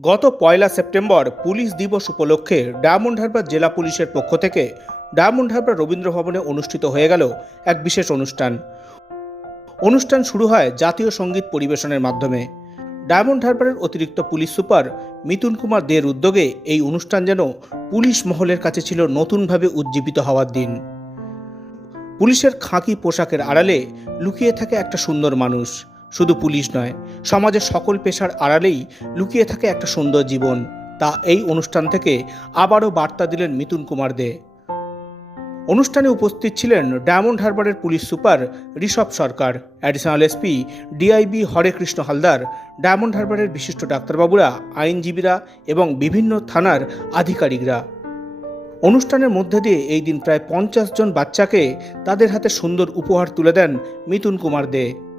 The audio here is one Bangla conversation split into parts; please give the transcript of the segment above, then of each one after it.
গত পয়লা সেপ্টেম্বর পুলিশ দিবস উপলক্ষে ডায়মন্ড হারবার জেলা পুলিশের পক্ষ থেকে ডায়মন্ড হারবার রবীন্দ্র ভবনে অনুষ্ঠিত হয়ে গেল এক বিশেষ অনুষ্ঠান। অনুষ্ঠান শুরু হয় জাতীয় সংগীত পরিবেশনের মাধ্যমে। ডায়মন্ড হারবারের অতিরিক্ত পুলিশ সুপার মিতুন কুমার দের উদ্যোগে এই অনুষ্ঠান যেন পুলিশ মহলের কাছে ছিল নতুনভাবে উজ্জীবিত হওয়ার দিন। পুলিশের খাঁকি পোশাকের আড়ালে লুকিয়ে থাকে একটা সুন্দর মানুষ। শুধু পুলিশ নয়, সমাজের সকল পেশার আড়ালেই লুকিয়ে থাকে একটা সুন্দর জীবন। তা এই অনুষ্ঠান থেকে আবারও বার্তা দিলেন মিতুন কুমার দে। অনুষ্ঠানে উপস্থিত ছিলেন ডায়মন্ড হারবারের police super Rishabh Sarkar, additional SP DIB Hare Krishna Haldar, diamond হারবারের বিশিষ্ট ডাক্তারবাবুরা, আইনজীবীরা এবং বিভিন্ন থানার আধিকারিকরা। অনুষ্ঠানের মধ্যে দিয়ে এই দিন প্রায় পঞ্চাশ জন বাচ্চাকে তাদের হাতে সুন্দর উপহার তুলে দেন মিতুন কুমার দে।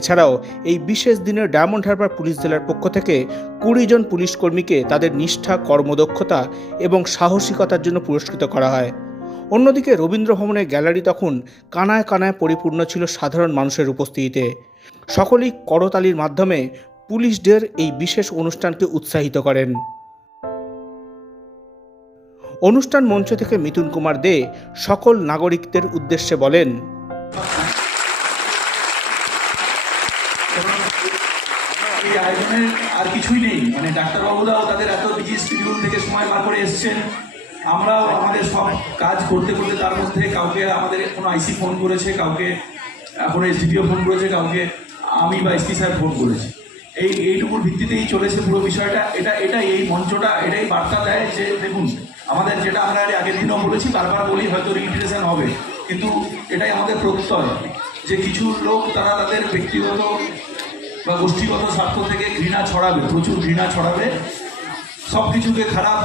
এছাড়াও এই বিশেষ দিনে ডায়মন্ড হারবার পুলিশ জেলার পক্ষ থেকে কুড়ি জন পুলিশ কর্মীকে তাদের নিষ্ঠা, কর্মদক্ষতা এবং সাহসিকতার জন্য পুরস্কৃত করা হয়। অন্যদিকে রবীন্দ্র ভবনের গ্যালারি তখন কানায় কানায় পরিপূর্ণ ছিল সাধারণ মানুষের উপস্থিতিতে। সকলেই করতালির মাধ্যমে পুলিশদের এই বিশেষ অনুষ্ঠানকে উৎসাহিত করেন। অনুষ্ঠান মঞ্চ থেকে মিথুন কুমার দে সকল নাগরিকদের উদ্দেশ্যে বলেন এই আয়োজনের আর কিছুই নেই। মানে ডাক্তারবাবুরাও তাদের এত বিজি শিডিউল থেকে সময় বার করে এসছেন। আমরাও আমাদের সব কাজ করতে করতে তার মধ্যে কাউকে আমাদের কোনো আইসি ফোন করেছে, কাউকে কোনো এসডিপিও ফোন করেছে, কাউকে আমি বা এসপি স্যার ফোন করেছি। এই, এইটুকুর ভিত্তিতেই চলেছে পুরো বিষয়টা। এটা এটা এই মঞ্চটা, এটাই বার্তা দেয় যে, দেখুন, আমাদের যেটা আমরা আগের দিনও বলেছি, বারবার বলি হয়তো রিপিটেশন হবে। কিন্তু এটাই আমাদের প্রত্যয় যে কিছু লোক তারা তাদের ব্যক্তিগত বা গোষ্ঠীগত স্বার্থ থেকে ঘৃণা ছড়াবে, প্রচুর ঘৃণা ছড়াবে সব কিছুকে খারাপ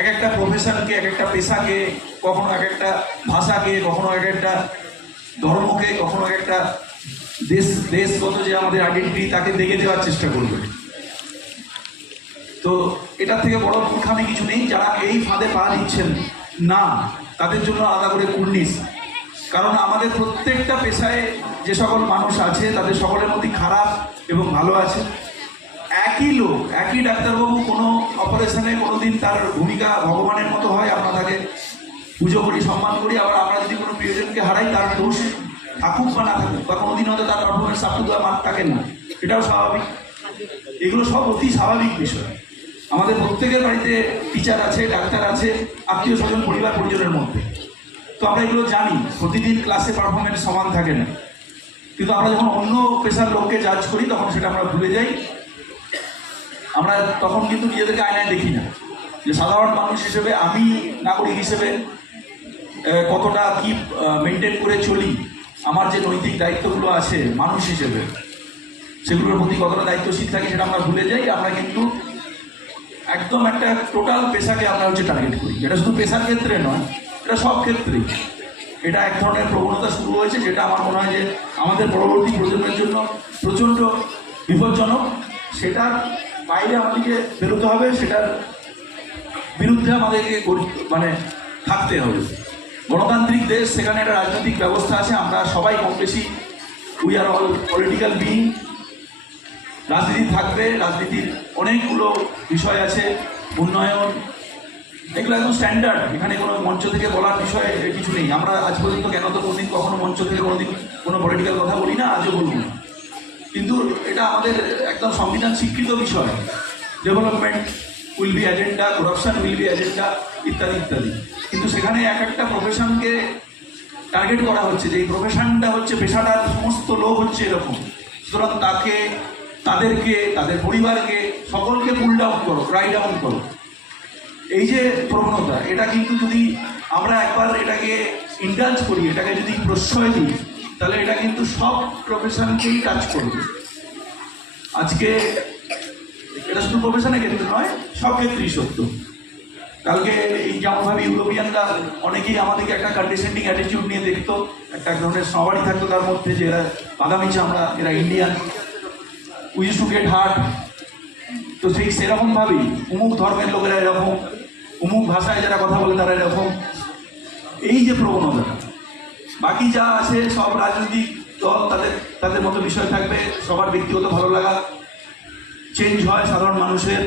এক একটা প্রফেশনকে এক একটা পেশাকে, কখনো এক একটা ভাষাকে, কখনো এক একটা ধর্মকে, কখনো এক একটা দেশ, দেশগত যে আমাদের আইডেন্টিটি তাকে দেখে দেওয়ার চেষ্টা করবে। তো এটার থেকে বড় মূর্খামি কিছু নেই, যারা এই ফাঁদে পা দিচ্ছেন, না, তাদের জন্য আলাদা করে কুর্নিশ। কারণ আমাদের প্রত্যেকটা পেশায় যে সকল মানুষ আছে, তাদের সকলের মধ্যে খারাপ এবং ভালো আছে। একই লোক, একই ডাক্তারবাবু, কোনো অপারেশনে কোনো দিন তার ভূমিকা ভগবানের মতো হয়, আমরা তাকে পুজো করি, সম্মান করি, আবার আমরা যদি কোনো প্রিয়জনকে হারাই, তার দোষ থাকুক বা না থাকুক, বা কোনোদিন হয়তো তার পারফরমেন্স টু দেওয়া মার্ক থাকে না, এটাও স্বাভাবিক। এগুলো সব অতি স্বাভাবিক বিষয়। আমাদের প্রত্যেকের বাড়িতে টিচার আছে, ডাক্তার আছে, আত্মীয় স্বজন, পরিবার, পরিজনের মধ্যে। তো আমরা এগুলো জানি, প্রতিদিন ক্লাসে পারফরমেন্স সমান থাকে না। কিন্তু আমরা যখন অন্য পেশার লোককে জাজ করি, তখন সেটা আমরা ভুলে যাই। আমরা তখন কিন্তু নিজেদেরকে আয়নায় দেখি না। যে সাধারণ মানুষ হিসেবে, আমি নাগরিক হিসেবে কতটা কি মেনটেন করে চলি, আমার যে নৈতিক দায়িত্বগুলো আছে মানুষ হিসেবে, সেগুলোর প্রতি কতটা দায়িত্বশীল থাকে সেটা আমরা ভুলে যাই। আমরা কিন্তু একদম একটা টোটাল পেশাকে আমরা হচ্ছে টার্গেট করি। এটা শুধু পেশার ক্ষেত্রে নয়, এটা সব ক্ষেত্রেই। এটা এক ধরনের প্রবণতা শুরু হয়েছে, যেটা আমার মনে হয় যে আমাদের পরবর্তী প্রজন্মের জন্য প্রচণ্ড বিপজ্জনক। সেটার বাইরে আমাদেরকে বেরোতে হবে, সেটার বিরুদ্ধে আমাদেরকে মানে থাকতে হবে। গণতান্ত্রিক দেশ, সেখানে একটা রাজনৈতিক ব্যবস্থা আছে, আমরা সবাই কম বেশি we are all political being রাজনীতি থাকবে, রাজনীতির অনেকগুলো বিষয় আছে, উন্নয়ন এগুলো একদম স্ট্যান্ডার্ড এখানে কোনো মঞ্চ থেকে বলার বিষয় কিছু নেই। আমরা আজ পর্যন্ত কেন তো কোনোদিন কখনো মঞ্চ থেকে কোনোদিন কোনো পলিটিক্যাল কথা বলি না, আজও বলব না। কিন্তু এটা আমাদের একদম সংবিধান স্বীকৃত বিষয়। Development will be agenda corruption will be agenda ইত্যাদি ইত্যাদি। কিন্তু সেখানে এক একটা প্রফেশনকে টার্গেট করা হচ্ছে। যে এই প্রফেশনটা হচ্ছে পেশাটার সমস্ত লোক হচ্ছে এরকম। সুতরাং তাকে, তাদেরকে, তাদের পরিবারকে, সকলকে পুল ডাউন করো ক্রাই ডাউন করো। এই যে প্রবণতা, এটা কিন্তু যদি আমরা একবার এটাকে ইন্ডালজ করি, এটাকে যদি প্রশ্রয় দিই, তাহলে এটা কিন্তু সব প্রফেশনকেই কাজ করবে। আজকে এটা শুধু প্রফেশনের ক্ষেত্রে নয় সব ক্ষেত্রেই সত্য কালকে এই যেমনভাবে ইউরোপিয়ানরা অনেকেই আমাদেরকে একটা কন্ডিশনিং অ্যাটিটিউড নিয়ে দেখতো, একটা ধরনের সবারই থাকতো তার মধ্যে যে এরা বাদামি চামড়া, এরা Indian wish to get hurt তো ঠিক সেরকমভাবেই অমুক ধর্মের লোকেরা এরকম, অমুক ভাষায় যারা কথা বলে তারা এরকম। এই যে প্রবণতাটা। বাকি যা আছে, সব রাজনৈতিক দল তাদের তাদের মতো বিষয় থাকবে, সবার ব্যক্তিগত ভালো লাগা। চেঞ্জ হয় সাধারণ মানুষের।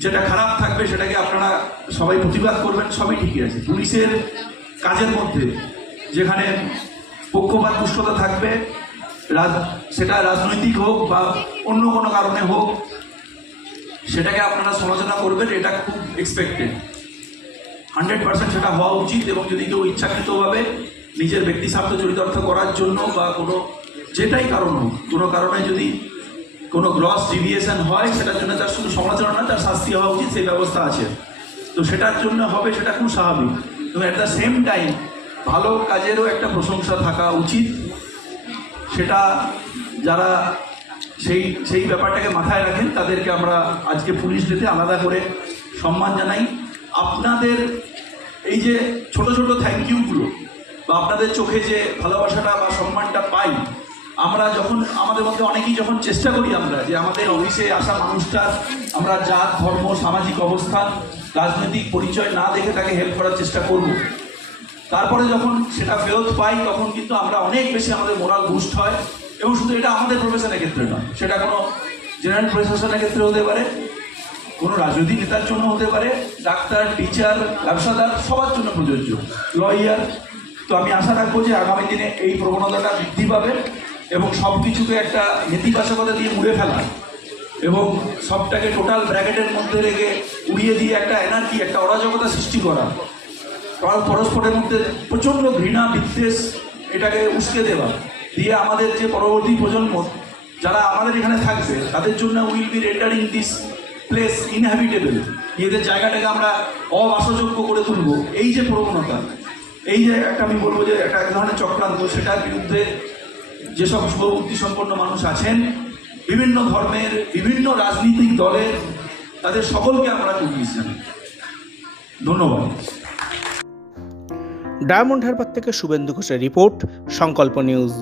যেটা খারাপ থাকবে সেটাকে আপনারা সবাই প্রতিবাদ করবেন, সবই ঠিকই আছে। পুলিশের কাজের মধ্যে যেখানে পক্ষপাত, দুষ্টতা থাকবে সেটা রাজনৈতিক হোক বা অন্য কোনো কারণে হোক, সেটাকে আপনারা সমালোচনা করবেন, এটা খুব এক্সপেক্টেড হান্ড্রেড পার্সেন্ট সেটা হওয়া উচিত এবং যদি কেউ ইচ্ছাকৃতভাবে নিজের ব্যক্তি স্বার্থ চরিতার্থ করার জন্য বা কোনো, যেটাই কারণ হোক, কোনো কারণে যদি কোনো গ্রস ডিভিয়েশন হয়, সেটার জন্য তার শুধু সমালোচনা না, তার শাস্তি হওয়া উচিত, সেই ব্যবস্থা আছে। তো সেটার জন্য হবে, সেটা খুব স্বাভাবিক। এবং অ্যাট দ্য সেম টাইম ভালো কাজেরও একটা প্রশংসা থাকা উচিত। সেটা যারা সেই সেই ব্যাপারটাকে মাথায় রাখেন, তাদেরকে আমরা আজকে পুলিশ ডেতে আলাদা করে সম্মান জানাই। আপনাদের এই যে ছোট ছোট থ্যাংক ইউগুলো বা আপনাদের চোখে যে ভালোবাসাটা বা সম্মানটা পাই, আমরা যখন, আমাদের মধ্যে অনেকেই যখন চেষ্টা করি আমরা যে আমাদের অফিসে আসা মানুষটার, আমরা জাত, ধর্ম, সামাজিক অবস্থান, রাজনৈতিক পরিচয় না দেখে তাকে হেল্প করার চেষ্টা করব। তারপরে যখন সেটা ফেরত পাই, তখন কিন্তু আমরা অনেক বেশি আমাদের মোরাল বুস্ট হয়। এবং শুধু এটা আমাদের প্রফেশনের ক্ষেত্রে নয়, সেটা কোনো জেনারেল প্রশাসনের ক্ষেত্রে হতে পারে, কোনো রাজনৈতিক নেতার জন্য হতে পারে, ডাক্তার টিচার ব্যবসাদার, সবার জন্য প্রযোজ্য লয়ার তো আমি আশা রাখব যে আগামী দিনে এই প্রবণতাটা বৃদ্ধি পাবে এবং সব কিছুকে একটা নেতিবাচকতা দিয়ে মুড়ে ফেলা এবং সবটাকে টোটাল ব্র্যাকেটের মধ্যে রেখে উড়িয়ে দিয়ে একটা এনার্জি একটা অরাজকতা সৃষ্টি করা কারণ পরস্পরের মধ্যে প্রচণ্ড ঘৃণা, বিদ্বেষ, এটাকে উস্কে দেওয়া দিয়ে আমাদের যে পরবর্তী প্রজন্ম, যারা আমাদের এখানে থাকবে, তাদের জন্য will be rendering this place inhabitable. এদের জায়গাটাকে আমরা অবাসযোগ্য করে তুলব। এই যে প্রবণতা, এই যে একটা আমি বলব যে একটা এক ধরনের চক্রান্ত, সেটার বিরুদ্ধে যেসব শুভবুদ্ধি সম্পন্ন মানুষ আছেন, বিভিন্ন ধর্মের বিভিন্ন রাজনৈতিক দলের, তাদের সকলকে আমরা জানাই ধন্যবাদ। ডায়মন্ড হারবার থেকে শুভেন্দু ঘোষের রিপোর্ট সংকল্প নিউজ।